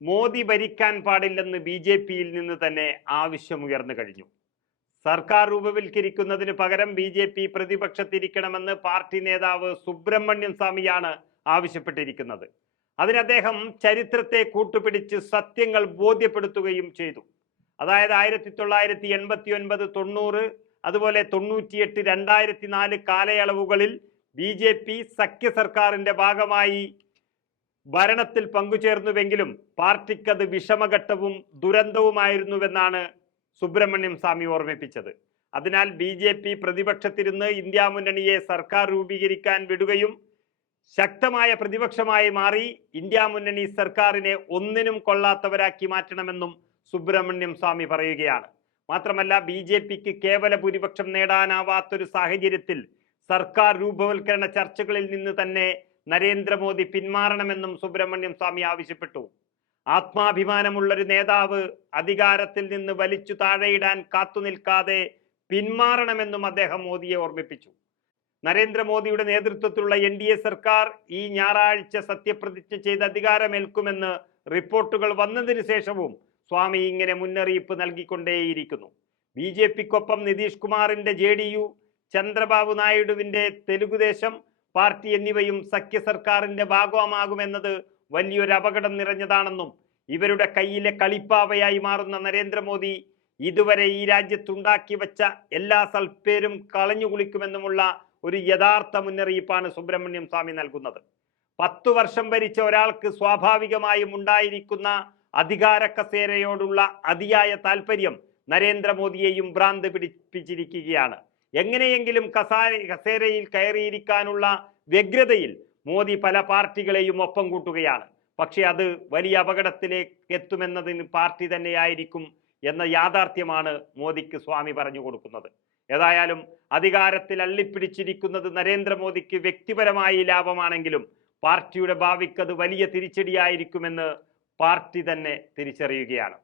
മോദി ഭരിക്കാൻ പാടില്ലെന്ന് BJP-യിൽ നിന്ന് തന്നെ ആവശ്യമുയർന്നു കഴിഞ്ഞു. സർക്കാർ രൂപവൽക്കരിക്കുന്നതിന് പകരം BJP പ്രതിപക്ഷത്തിരിക്കണമെന്ന് പാർട്ടി നേതാവ് സുബ്രഹ്മണ്യം സ്വാമിയാണ് ആവശ്യപ്പെട്ടിരിക്കുന്നത്. അതിന് അദ്ദേഹം ചരിത്രത്തെ കൂട്ടുപിടിച്ച് സത്യങ്ങൾ ബോധ്യപ്പെടുത്തുകയും ചെയ്തു. അതായത് 1989, 90, അതുപോലെ 98, 2004 കാലയളവുകളിൽ BJP സഖ്യ സർക്കാരിന്റെ ഭാഗമായി ഭരണത്തിൽ പങ്കുചേർന്നുവെങ്കിലും പാർട്ടിക്കത് വിഷമഘട്ടവും ദുരന്തവുമായിരുന്നുവെന്നാണ് സുബ്രഹ്മണ്യം സ്വാമി ഓർമ്മിപ്പിച്ചത്. അതിനാൽ BJP പ്രതിപക്ഷത്തിരുന്ന് ഇന്ത്യ മുന്നണിയെ സർക്കാർ രൂപീകരിക്കാൻ വിടുകയും ശക്തമായ പ്രതിപക്ഷമായി മാറി ഇന്ത്യ മുന്നണി സർക്കാരിനെ ഒന്നിനും കൊള്ളാത്തവരാക്കി മാറ്റണമെന്നും സുബ്രഹ്മണ്യം സ്വാമി പറയുകയാണ്. മാത്രമല്ല BJP-ക്ക് കേവല ഭൂരിപക്ഷം നേടാനാവാത്തൊരു സാഹചര്യത്തിൽ സർക്കാർ രൂപവൽക്കരണ ചർച്ചകളിൽ നിന്ന് തന്നെ നരേന്ദ്രമോദി പിന്മാറണമെന്നും സുബ്രഹ്മണ്യം സ്വാമി ആവശ്യപ്പെട്ടു. ആത്മാഭിമാനമുള്ളൊരു നേതാവ് അധികാരത്തിൽ നിന്ന് വലിച്ചു താഴെയിടാൻ കാത്തുനിൽക്കാതെ പിന്മാറണമെന്നും അദ്ദേഹം മോദിയെ ഓർമ്മിപ്പിച്ചു. നരേന്ദ്രമോദിയുടെ നേതൃത്വത്തിലുള്ള NDA സർക്കാർ ഈ ഞായറാഴ്ച സത്യപ്രതിജ്ഞ ചെയ്ത് അധികാരമേൽക്കുമെന്ന് റിപ്പോർട്ടുകൾ വന്നതിന് ശേഷവും സ്വാമി ഇങ്ങനെ മുന്നറിയിപ്പ് നൽകിക്കൊണ്ടേയിരിക്കുന്നു. BJP-ക്കൊപ്പം നിതീഷ് കുമാറിന്റെ JDU, ചന്ദ്രബാബു നായിഡുവിന്റെ തെലുഗുദേശം പാർട്ടി എന്നിവയും സഖ്യ സർക്കാരിന്റെ ഭാഗമാകുമെന്നത് വലിയൊരു അപകടം നിറഞ്ഞതാണെന്നും ഇവരുടെ കയ്യിലെ കളിപ്പാവയായി മാറുന്ന നരേന്ദ്രമോദി ഇതുവരെ ഈ രാജ്യത്തുണ്ടാക്കി വെച്ച എല്ലാ സൽപ്പേരും കളഞ്ഞു കുളിക്കുമെന്നുമുള്ള ഒരു യഥാർത്ഥ മുന്നറിയിപ്പാണ് സുബ്രഹ്മണ്യം സ്വാമി നൽകുന്നത്. 10 വർഷം ഭരിച്ച ഒരാൾക്ക് സ്വാഭാവികമായും ഉണ്ടായിരിക്കുന്ന അധികാര കസേരയോടുള്ള അതിയായ താല്പര്യം നരേന്ദ്രമോദിയെയും ഭ്രാന്ത് പിടിപ്പിച്ചിരിക്കുകയാണ്. എങ്ങനെയെങ്കിലും കസേരയിൽ കയറിയിരിക്കാനുള്ള വ്യഗ്രതയിൽ മോദി പല പാർട്ടികളെയും ഒപ്പം കൂട്ടുകയാണ്. പക്ഷെ അത് വലിയ അപകടത്തിലേക്ക് എത്തുമെന്നതിന് പാർട്ടി തന്നെയായിരിക്കും എന്ന യാഥാർത്ഥ്യമാണ് മോദിക്ക് സ്വാമി പറഞ്ഞു കൊടുക്കുന്നത്. ഏതായാലും അധികാരത്തിൽ അള്ളിപ്പിടിച്ചിരിക്കുന്നത് നരേന്ദ്രമോദിക്ക് വ്യക്തിപരമായി ലാഭമാണെങ്കിലും പാർട്ടിയുടെ ഭാവിക്ക് അത് വലിയ തിരിച്ചടിയായിരിക്കുമെന്ന് പാർട്ടി തന്നെ തിരിച്ചറിയുകയാണ്.